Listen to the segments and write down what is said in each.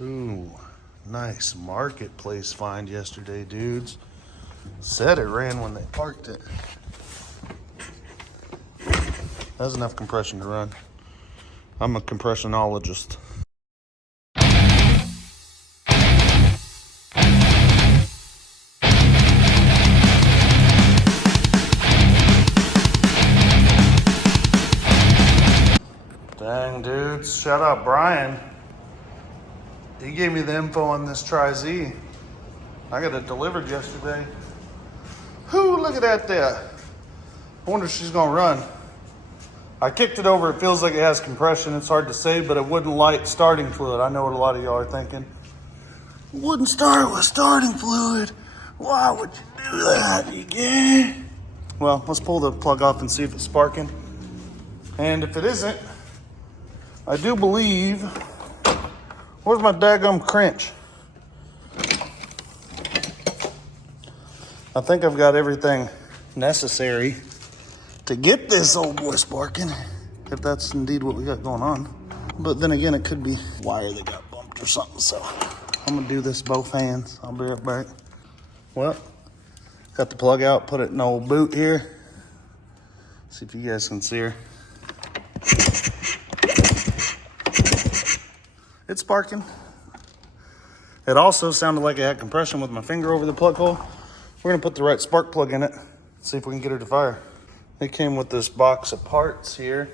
Ooh, nice marketplace find yesterday, dudes. Said it ran when they parked it. That's enough compression to run. I'm a compressionologist. Dang, dudes. Shout out Brian. He gave me the info on this Tri-Z. I got it delivered yesterday. Whoo, look at that there. I wonder if she's gonna run. I kicked it over. It feels like it has compression. It's hard to say, but it wouldn't light starting fluid. I know what a lot of y'all are thinking. It wouldn't start with starting fluid. Why would you do that, you gay? Well, let's pull the plug off and see if it's sparking. And if it isn't, I do believe, where's my daggum cranch? I think I've got everything necessary to get this old boy sparking, if that's indeed what we got going on. But then again, it could be wire that got bumped or something, so I'm gonna do this both hands. I'll be right back. Well, got the plug out, put it in the old boot here. See if you guys can see her. It's sparking. It also sounded like it had compression with my finger over the plug hole. We're gonna put the right spark plug in it, see if we can get her to fire. It came with this box of parts here.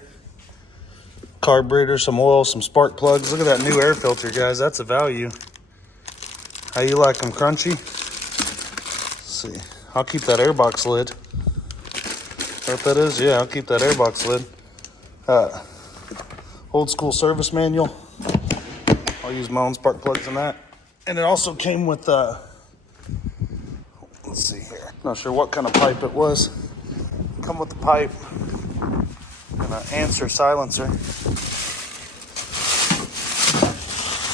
Carburetor, some oil, some spark plugs. Look at that new air filter, guys. That's a value. How you like them, crunchy? Let's see. I'll keep that airbox lid. Is that what that is? Yeah, I'll keep that airbox lid. Old school service manual. I'll use my own spark plugs in that. And it also came with, let's see here. Not sure what kind of pipe it was. Come with the pipe and an answer silencer.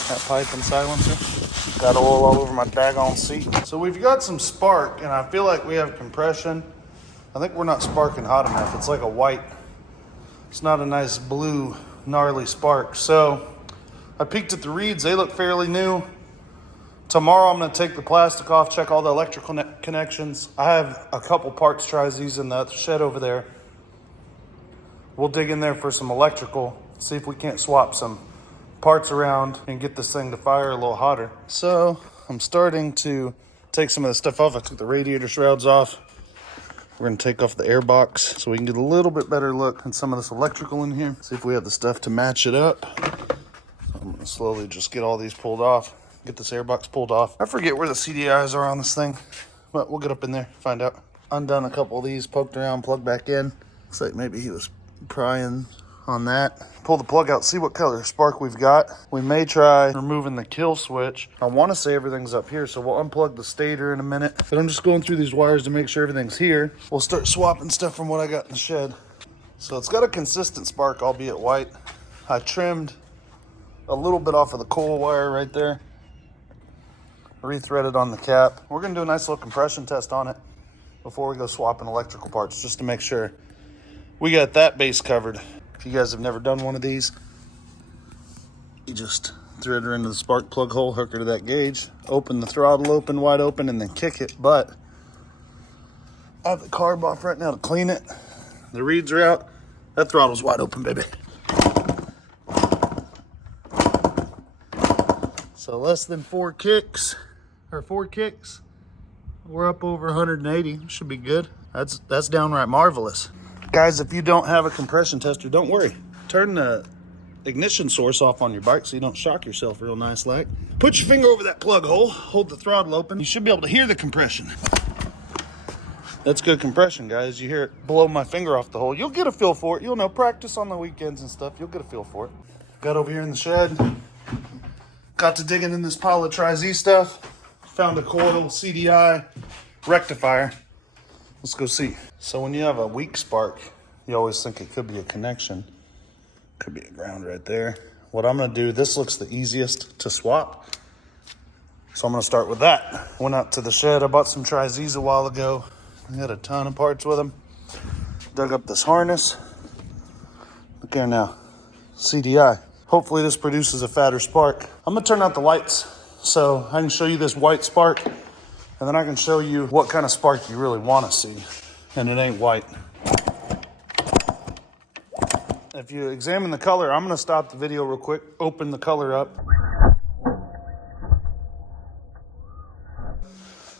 That pipe and silencer. Got oil all over my daggone seat. So we've got some spark, and I feel like we have compression. I think we're not sparking hot enough. It's like a white. It's not a nice blue, gnarly spark. So I peeked at the reeds. They look fairly new. Tomorrow I'm going to take the plastic off, check all the electrical connections. I have a couple parts Tri-Z's in the shed over there. We'll dig in there for some electrical, see if we can't swap some parts around and get this thing to fire a little hotter. So I'm starting to take some of the stuff off. I took the radiator shrouds off. We're going to take off the air box so we can get a little bit better look at some of this electrical in here. See if we have the stuff to match it up. So I'm going to slowly just get all these pulled off. Get this airbox pulled off. I forget where the CDIs are on this thing, but we'll get up in there, find out. Undone a couple of these, poked around, plugged back in. Looks like maybe he was prying on that. Pull the plug out, see what color spark we've got. We may try removing the kill switch. I want to say everything's up here, so we'll unplug the stator in a minute. But I'm just going through these wires to make sure everything's here. We'll start swapping stuff from what I got in the shed. So it's got a consistent spark, albeit white. I trimmed a little bit off of the coil wire right there. Rethreaded on the cap. We're gonna do a nice little compression test on it before we go swapping electrical parts, just to make sure we got that base covered. If you guys have never done one of these, you just thread her into the spark plug hole, hook her to that gauge, open the throttle open, wide open, and then kick it. But I have the carb off right now to clean it. The reeds are out. That throttle's wide open, baby. So less than 4 kicks. We're up over 180. Should be good. That's downright marvelous. Guys, if you don't have a compression tester, don't worry. Turn the ignition source off on your bike so you don't shock yourself real nice like. Put your finger over that plug hole, hold the throttle open. You should be able to hear the compression. That's good compression, guys. You hear it blow my finger off the hole. You'll get a feel for it. You'll know, practice on the weekends and stuff. You'll get a feel for it. Got over here in the shed. Got to digging in this pile of Tri-Z stuff. Found a coil CDI rectifier. Let's go see. So when you have a weak spark, you always think it could be a connection. Could be a ground right there. What I'm gonna do, this looks the easiest to swap. So I'm gonna start with that. Went out to the shed, I bought some Tri-Z's a while ago. I had a ton of parts with them. Dug up this harness. Look there now, CDI. Hopefully this produces a fatter spark. I'm gonna turn out the lights so I can show you this white spark, and then I can show you what kind of spark you really wanna see. And it ain't white. If you examine the color, I'm gonna stop the video real quick, open the color up.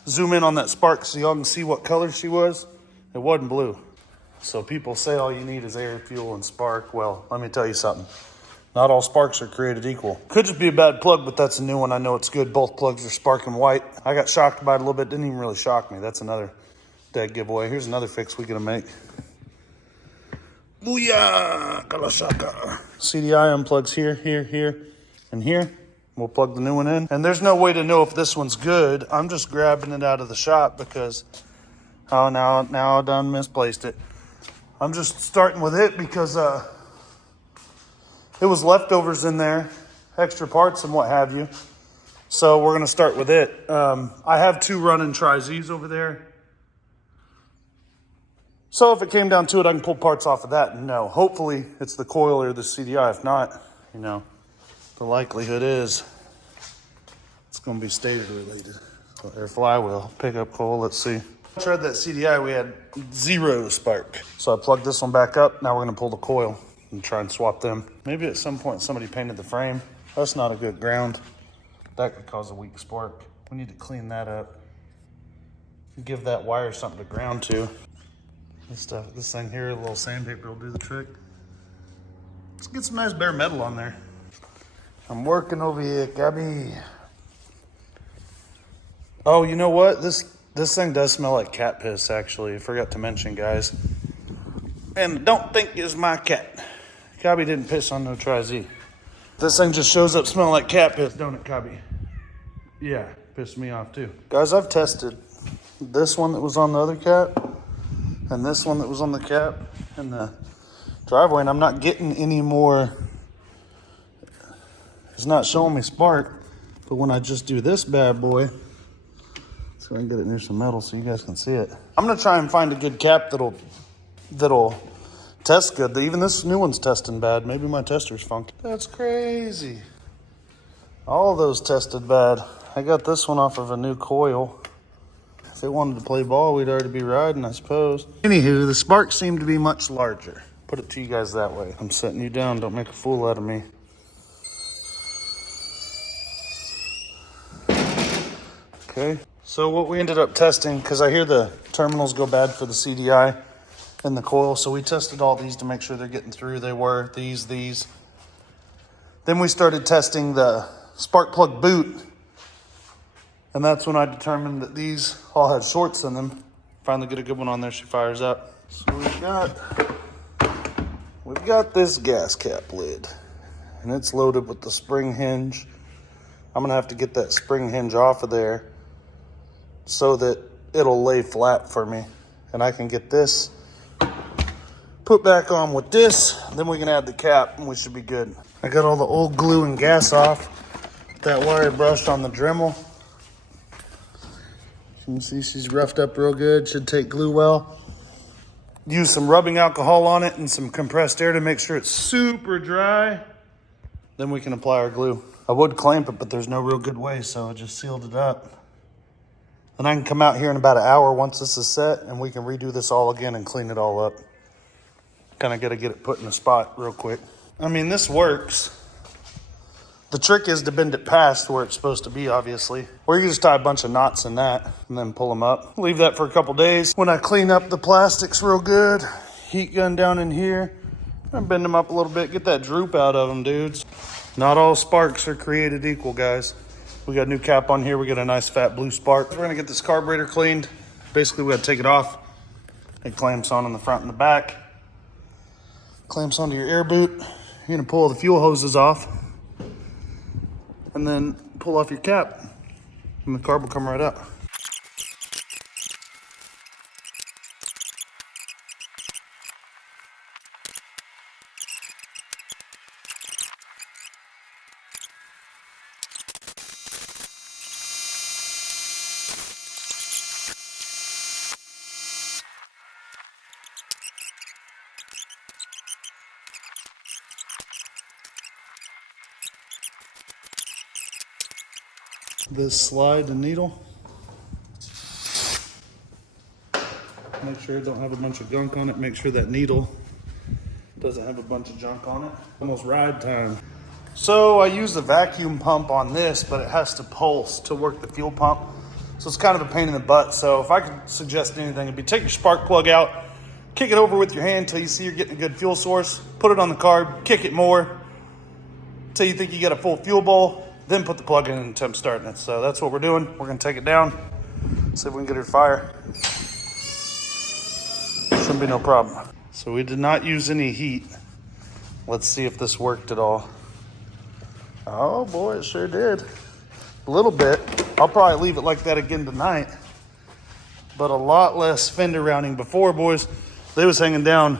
Zoom in on that spark so y'all can see what color she was. It wasn't blue. So people say all you need is air, fuel, and spark. Well, let me tell you something. Not all sparks are created equal. Could just be a bad plug, but that's a new one. I know it's good. Both plugs are sparking white. I got shocked by it a little bit. Didn't even really shock me. That's another dead giveaway. Here's another fix we're gonna make. Booyah! Kalashaka. CDI unplugs here, here, here, and here. We'll plug the new one in. And there's no way to know if this one's good. I'm just grabbing it out of the shop because, oh, now I done misplaced it. I'm just starting with it because it was leftovers in there, extra parts and what have you. So we're gonna start with it. I have 2 running Tri-Zs over there. So if it came down to it, I can pull parts off of that and know. Hopefully it's the coil or the CDI. If not, you know, the likelihood is it's gonna be stator related. Or flywheel, pickup coil, let's see. I tried that CDI, we had 0 spark. So I plugged this one back up. Now we're gonna pull the coil and try and swap them. Maybe at some point somebody painted the frame. That's not a good ground. That could cause a weak spark. We need to clean that up. Give that wire something to ground to. This thing here, a little sandpaper will do the trick. Let's get some nice bare metal on there. I'm working over here, Gabby. Oh, you know what? This thing does smell like cat piss, actually. I forgot to mention, guys. And don't think it's my cat. Gabby didn't piss on no Tri-Z. This thing just shows up smelling like cat piss, don't it, Gabby? Yeah, pissed me off too. Guys, I've tested this one that was on the other cat and this one that was on the cap in the driveway, and I'm not getting any more. It's not showing me spark, but when I just do this bad boy, so I can get it near some metal so you guys can see it. I'm gonna try and find a good cap that'll test good. Even this new one's testing bad. Maybe my tester's funky. That's crazy. All of those tested bad. I got this one off of a new coil. If they wanted to play ball, we'd already be riding, I suppose. Anywho, the sparks seem to be much larger. Put it to you guys that way. I'm setting you down, don't make a fool out of me. Okay, so what we ended up testing, because I hear the terminals go bad for the CDI and the coil, so we tested all these to make sure they're getting through. They were, these. Then we started testing the spark plug boot, and that's when I determined that these all had shorts in them. Finally get a good one on there, she fires up. So we've got this gas cap lid, and it's loaded with the spring hinge. I'm gonna have to get that spring hinge off of there so that it'll lay flat for me, and I can get this put back on with this. Then we can add the cap and we should be good. I got all the old glue and gas off. That wire brushed on the Dremel. You can see she's roughed up real good. Should take glue well. Use some rubbing alcohol on it and some compressed air to make sure it's super dry. Then we can apply our glue. I would clamp it, but there's no real good way, so I just sealed it up. Then I can come out here in about an hour once this is set, and we can redo this all again and clean it all up. Kind of got to get it put in a spot real quick. I mean, this works. The trick is to bend it past where it's supposed to be, obviously. Or you can just tie a bunch of knots in that and then pull them up. Leave that for a couple days. When I clean up the plastics real good, heat gun down in here, and bend them up a little bit, get that droop out of them, dudes. Not all sparks are created equal, guys. We got a new cap on here. We got a nice fat blue spark. We're gonna get this carburetor cleaned. Basically, we gotta take it off. It clamps on in the front and the back. Clamps onto your air boot. You're gonna pull the fuel hoses off and then pull off your cap and the carb will come right up. this slide and needle. Make sure it don't have a bunch of gunk on it. Make sure that needle doesn't have a bunch of junk on it. Almost ride time. So I use the vacuum pump on this, but it has to pulse to work the fuel pump. So it's kind of a pain in the butt. So if I could suggest anything, it'd be take your spark plug out, kick it over with your hand until you see you're getting a good fuel source, put it on the carb, kick it more until you think you get a full fuel bowl, then put the plug in and attempt starting it. So that's what we're doing. We're gonna take it down, see if we can get it to fire. Shouldn't be no problem. So we did not use any heat. Let's see if this worked at all. Oh boy, it sure did. A little bit. I'll probably leave it like that again tonight. But a lot less fender rounding. Before, boys, they was hanging down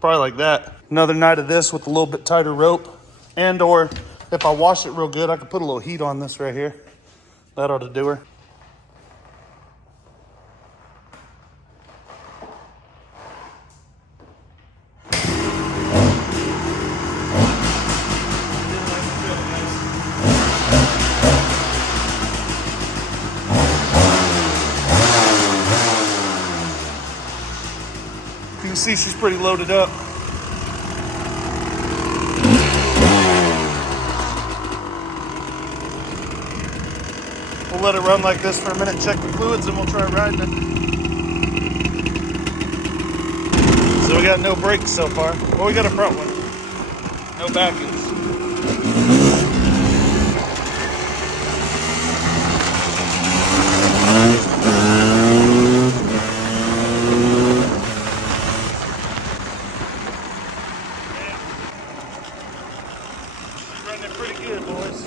probably like that. Another night of this with a little bit tighter rope. And or if I wash it real good, I could put a little heat on this right here. That ought to do her. You can see she's pretty loaded up. We'll let it run like this for a minute, check the fluids, and we'll try riding it. So we got no brakes so far. Well, we got a front one. No back ends. She's running pretty good, boys.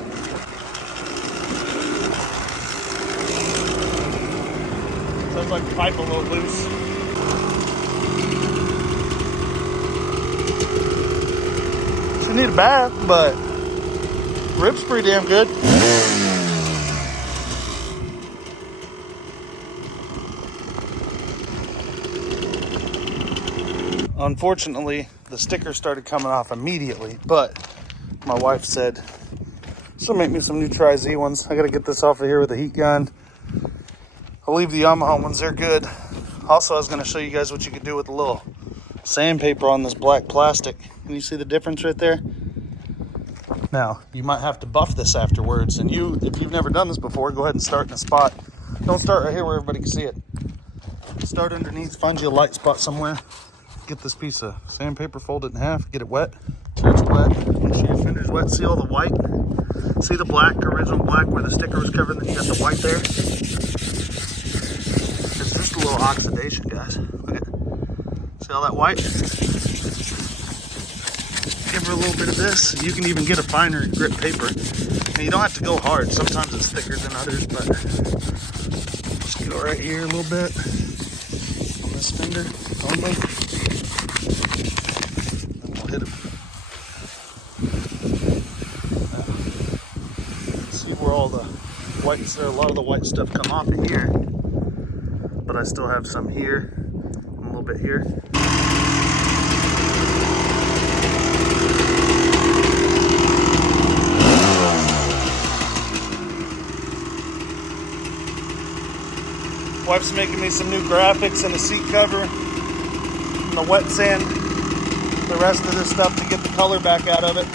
Sounds like the pipe a little loose. She need a bath, but grip's pretty damn good. Unfortunately, the sticker started coming off immediately, but my wife said she'll make me some new Tri-Z ones. I gotta get this off of here with a heat gun. I'll leave the Yamaha ones, they're good. Also, I was gonna show you guys what you could do with a little sandpaper on this black plastic. Can you see the difference right there? Now, you might have to buff this afterwards, and if you've never done this before, go ahead and start in a spot. Don't start right here where everybody can see it. Start underneath, find you a light spot somewhere. Get this piece of sandpaper, fold it in half, get it wet. Make sure it's wet, make sure your fender's wet. See all the white? See the black, original black where the sticker was covered, then you got the white there? It's just a little oxidation, guys. Look at, see all that white? Give her a little bit of this. You can even get a finer grip paper. And you don't have to go hard. Sometimes it's thicker than others, but just go right here a little bit on this fender. And we'll hit it. See where all the whites there, a lot of the white stuff come off in here. But I still have some here and a little bit here. Wife's making me some new graphics and a seat cover and the wet sand, the rest of this stuff to get the color back out of it.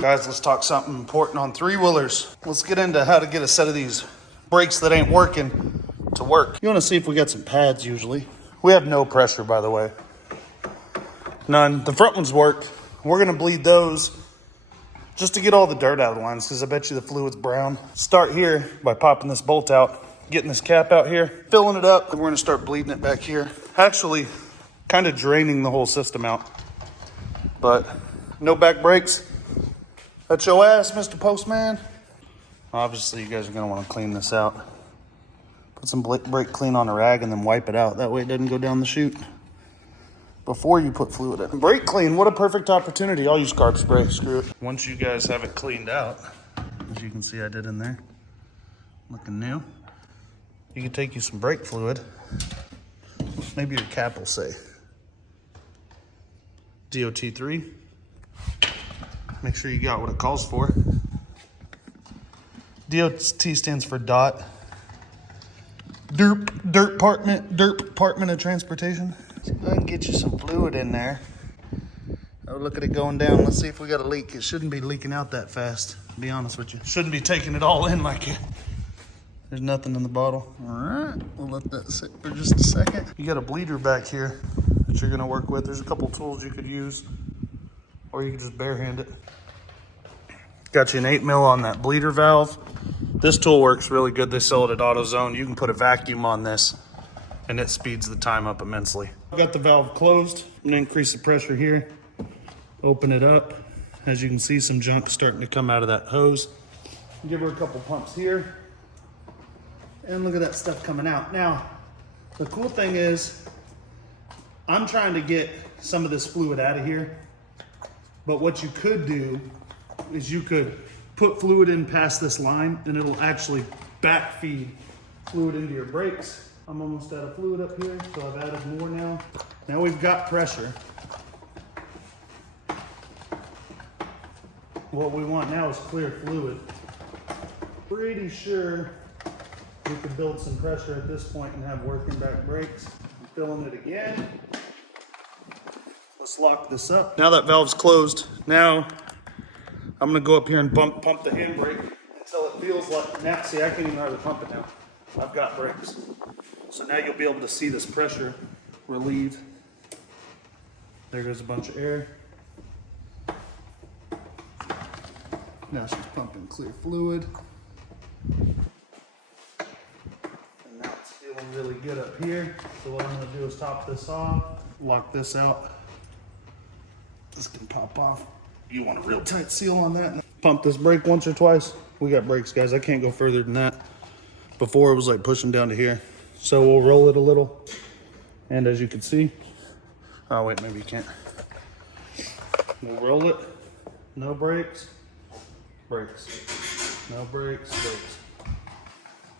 Guys, let's talk something important on three-wheelers. Let's get into how to get a set of these brakes that ain't working to work. You want to see if we got some pads usually. We have no pressure, by the way. None. The front ones work. We're going to bleed those just to get all the dirt out of the lines, because I bet you the fluid's brown. Start here by popping this bolt out, getting this cap out here, filling it up, and we're gonna start bleeding it back here. Actually, kind of draining the whole system out. But no back brakes. That's your ass, Mr. Postman. Obviously, you guys are gonna wanna clean this out. Put some brake clean on a rag and then wipe it out. That way it doesn't go down the chute before you put fluid in. Brake clean, what a perfect opportunity. I'll use carb spray, screw it. Once you guys have it cleaned out, as you can see I did in there, looking new, you can take you some brake fluid. Maybe your cap will say DOT3. Make sure you got what it calls for. DOT stands for DOT. Department of Transportation. See if I can get you some fluid in there. Oh, look at it going down. Let's see if we got a leak. It shouldn't be leaking out that fast, to be honest with you. Shouldn't be taking it all in like it. There's nothing in the bottle. All right, we'll let that sit for just a second. You got a bleeder back here that you're gonna work with. There's a couple tools you could use, or you can just bare hand it. Got you an 8 mil on that bleeder valve. This tool works really good. They sell it at AutoZone. You can put a vacuum on this and it speeds the time up immensely. I've got the valve closed. I'm gonna increase the pressure here. Open it up. As you can see, some junk starting to come out of that hose. Give her a couple pumps here. And look at that stuff coming out. Now, the cool thing is, I'm trying to get some of this fluid out of here. But what you could do is you could put fluid in past this line and it'll actually backfeed fluid into your brakes. I'm almost out of fluid up here, so I've added more now. Now we've got pressure. What we want now is clear fluid. Pretty sure we could build some pressure at this point and have working back brakes. I'm filling it again. Let's lock this up. Now that valve's closed, now I'm gonna go up here and pump the handbrake until it feels like, now see, I can't even hardly pump it now. I've got brakes. So now you'll be able to see this pressure relieve. There goes a bunch of air. Now she's pumping clear fluid. And now it's feeling really good up here. So what I'm gonna do is top this off, lock this out. This can pop off. You want a real tight seal on that. Pump this brake once or twice. We got brakes, guys. I can't go further than that. Before it was like pushing down to here. So we'll roll it a little. And as you can see, oh wait, maybe you can't. We'll roll it. No brakes. Brakes. No brakes. Brakes.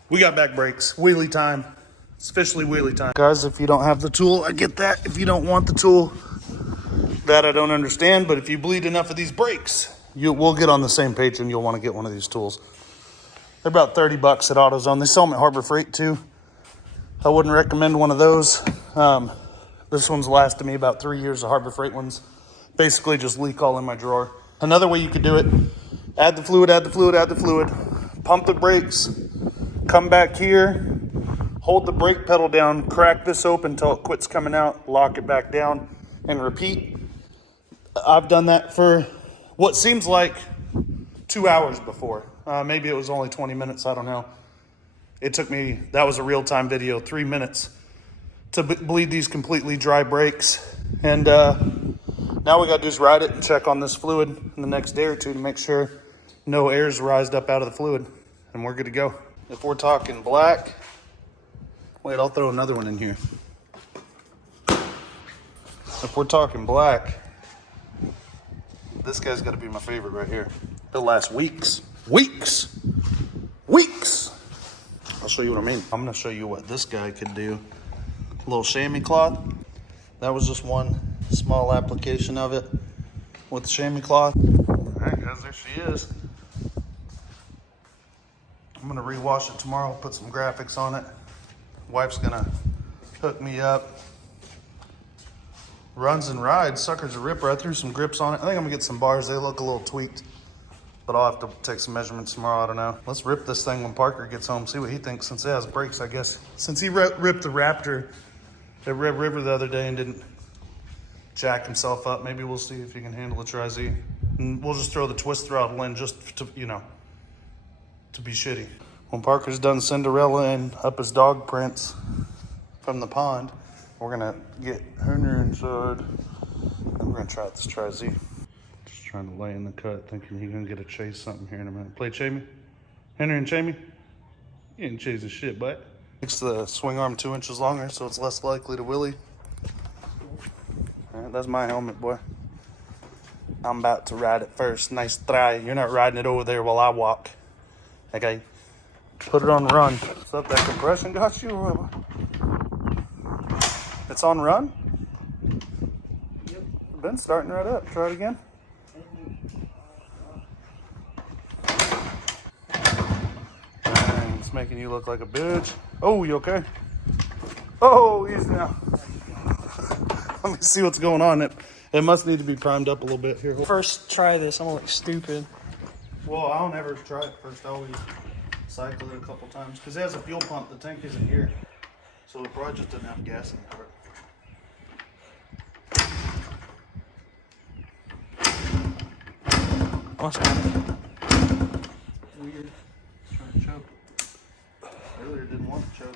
We got back brakes. Wheelie time. It's officially wheelie time. Guys, if you don't have the tool, I get that. If you don't want the tool, that I don't understand. But if you bleed enough of these brakes, we'll get on the same page and you'll want to get one of these tools. They're about 30 bucks at AutoZone. They sell them at Harbor Freight too. I wouldn't recommend one of those. This one's lasted me about 3 years. The Harbor Freight ones basically just leak all in my drawer. Another way you could do it, add the fluid, pump the brakes, come back here, hold the brake pedal down, crack this open until it quits coming out, lock it back down, and repeat. I've done that for what seems like 2 hours before. Maybe it was only 20 minutes, I don't know. It took me, that was a real-time video, 3 minutes to bleed these completely dry brakes. And now we gotta do is ride it and check on this fluid in the next day or two to make sure no air's rised up out of the fluid, and we're good to go. If we're talking black, wait, I'll throw another one in here. If we're talking black, this guy's gotta be my favorite right here. It'll last weeks. Weeks! I'll show you what I mean. I'm gonna show you what this guy could do. A little chamois cloth. That was just one small application of it with the chamois cloth. All right, guys, there she is. I'm gonna rewash it tomorrow, put some graphics on it. Wife's gonna hook me up. Runs and rides, sucker's a ripper. I threw some grips on it. I think I'm gonna get some bars. They look a little tweaked, but I'll have to take some measurements tomorrow, I don't know. Let's rip this thing when Parker gets home, see what he thinks since it has brakes, I guess. Since he ripped the Raptor at Red River the other day and didn't jack himself up, maybe we'll see if he can handle a Tri-Z. And we'll just throw the twist throttle in just to, you know, to be shitty. When Parker's done Cinderella and up his dog prints from the pond, we're gonna get Henry inside and we're gonna try out this Tri-Z. Just trying to lay in the cut, thinking he's gonna get a chase something here in a minute. Play Chamie? Henry and Chamie? You ain't chasing shit, but makes the swing arm 2 inches longer, so it's less likely to wheelie. All right, that's my helmet, boy. I'm about to ride it first. Nice try. You're not riding it over there while I walk. Okay. Put it on run. What's up, that compression got you? It's on run? Yep. Been starting right up. Try it again. It's making you look like a bitch. Oh, you okay? Oh, easy now. Let me see what's going on. It must need to be primed up a little bit here. First try this, I'm gonna look stupid. Well, I don't ever try it first. I always cycle it a couple times because it has a fuel pump. The tank isn't here, so it probably just doesn't have gas in the cart. What's happening? Weird. It's trying to choke. Earlier it didn't want to choke.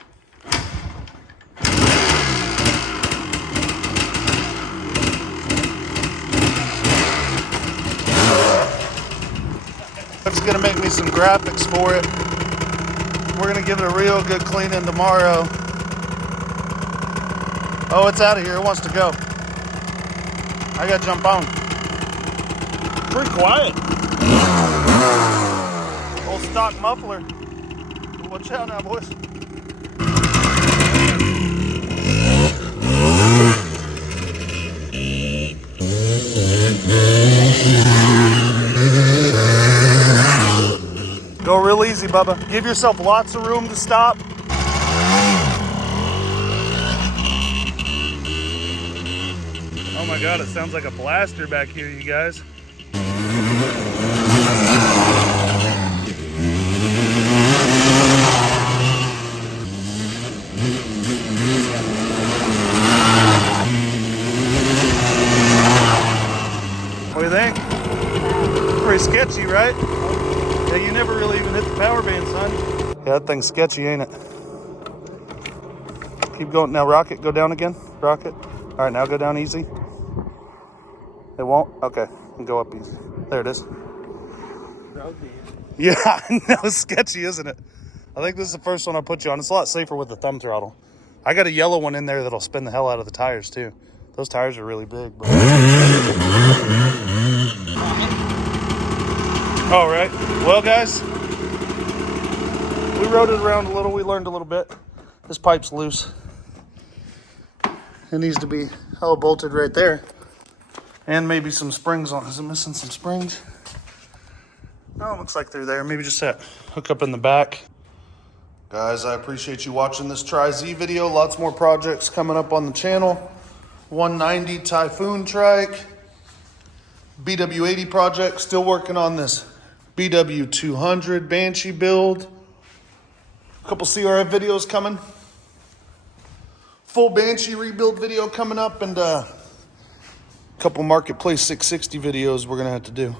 It's gonna make me some graphics for it. We're gonna give it a real good cleaning tomorrow. Oh, it's out of here. It wants to go. I gotta jump on. Pretty quiet. Old stock muffler. Watch out now, boys. Go real easy, Bubba. Give yourself lots of room to stop. Oh my God, it sounds like a blaster back here, you guys. What do you think? Pretty sketchy, right? Yeah, you never really even hit the power band, son. Yeah, that thing's sketchy, ain't it? Keep going. Now, rocket, go down again. Rocket. All right, now go down easy. It won't? Okay, and go up easy. There it is. Yeah, I know, sketchy, isn't it? I think this is the first one I put you on. It's a lot safer with the thumb throttle. I got a yellow one in there that'll spin the hell out of the tires, too. Those tires are really big. But... All right. Well, guys, we rode it around a little. We learned a little bit. This pipe's loose. It needs to be bolted right there. And maybe some springs on. Is it missing some springs? No, it looks like they're there. Maybe just that hook up in the back. Guys, I appreciate you watching this Tri-Z video. Lots more projects coming up on the channel. 190 Typhoon trike. BW80 project. Still working on this BW200 Banshee build. A couple CRF videos coming. Full Banshee rebuild video coming up, and a couple Marketplace 660 videos we're going to have to do.